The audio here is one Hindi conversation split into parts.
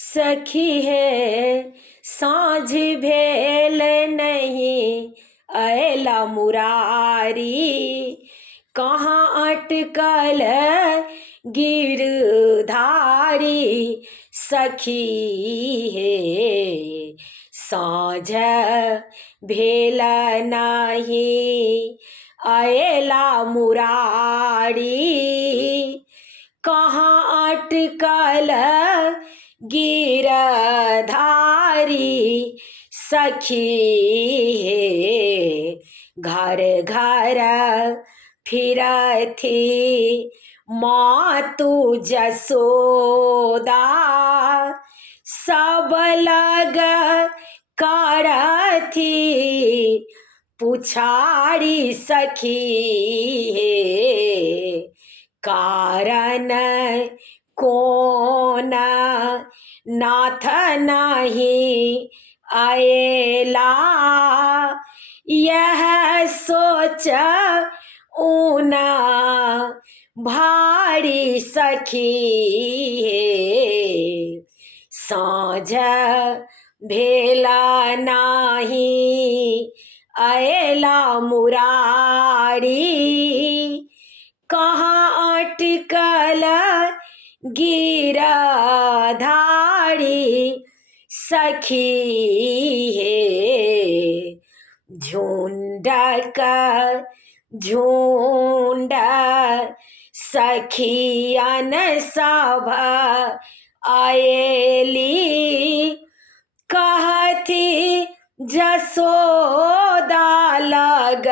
सखी है साँझ भेल नहीं अयला मुरारी। कहाँ अटकल गिरधारी। सखी है साँझ भेल नहीं अयला मुरारी। कहाँ अटकल गिरधारी। सखी हे घर घर फिरथी मातु जसोदा। सब लग करथी पुछारी। सखी हे कारण कौन नाथ नहीं आएला। यह सोच ऊना भारी। सखी हे साँझ भेला नाही अयला मुरारी। कहाँ अटकल गिरधारी। सखी हे झुंड का झुंड सखियन सब आएली। कहती जसोदा लग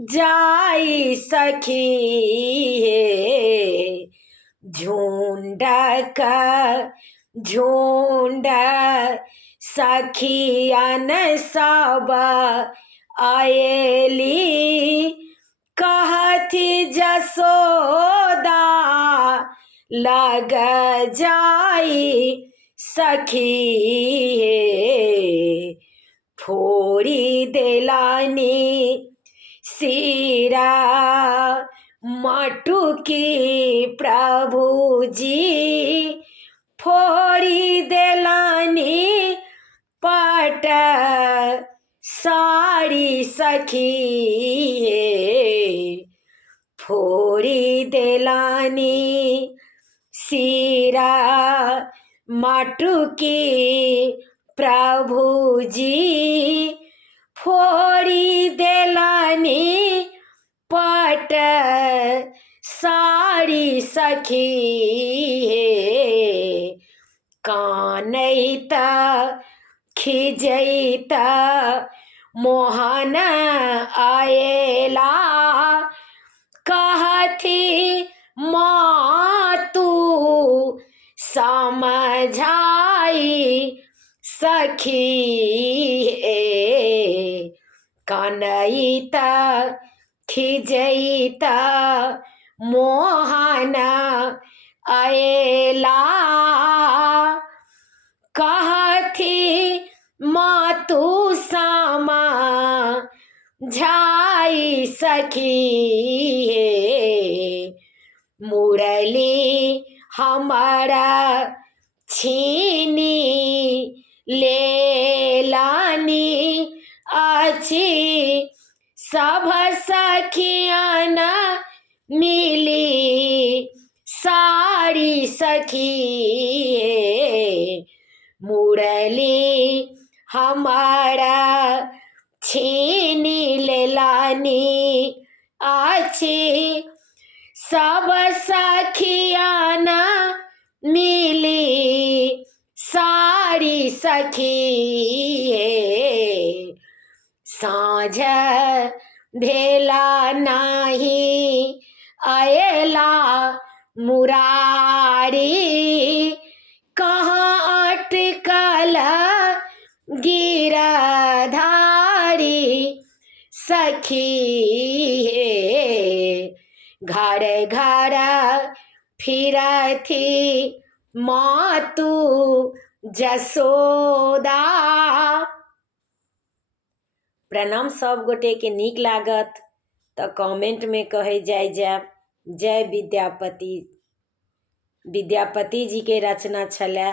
जाई। सखी हे झुंड का झुंड सखियन सब आएली। कहती जसोदा लग जाई। सखी हे फोड़ी देलानी सिरा मटुकी प्रभु जी। फोड़ी देलानी पट साड़ी। सखी हे फोड़ी देलानी सिरा मटुकी प्रभु जी। फोड़ी देलानी पट साड़ी। सखी हे कानैता खिजैता मोहन आएला। कहती मातु समझाई। सखी हे कानैता खिजैता मोहन आएला। कहती मातु समझाई। सखी हे मुरली हमारा छीनी लेलानी अच्छी। सब सखियन मिली सारी। सखी हे मुरली हमारा छीनी लेलानी अच्छी। सब सखियन मिली सारी। सखी हे साँझ भेला नाही अयला मुरारी। कहाँ अटकल गिरधारी। सखी हे घर घर फिरथी मातु जसोदा। प्रणाम सब गोटे के नीक लागत तो कमेंट में कहे जाय। जय विद्यापति। विद्यापति जी के रचना छलए।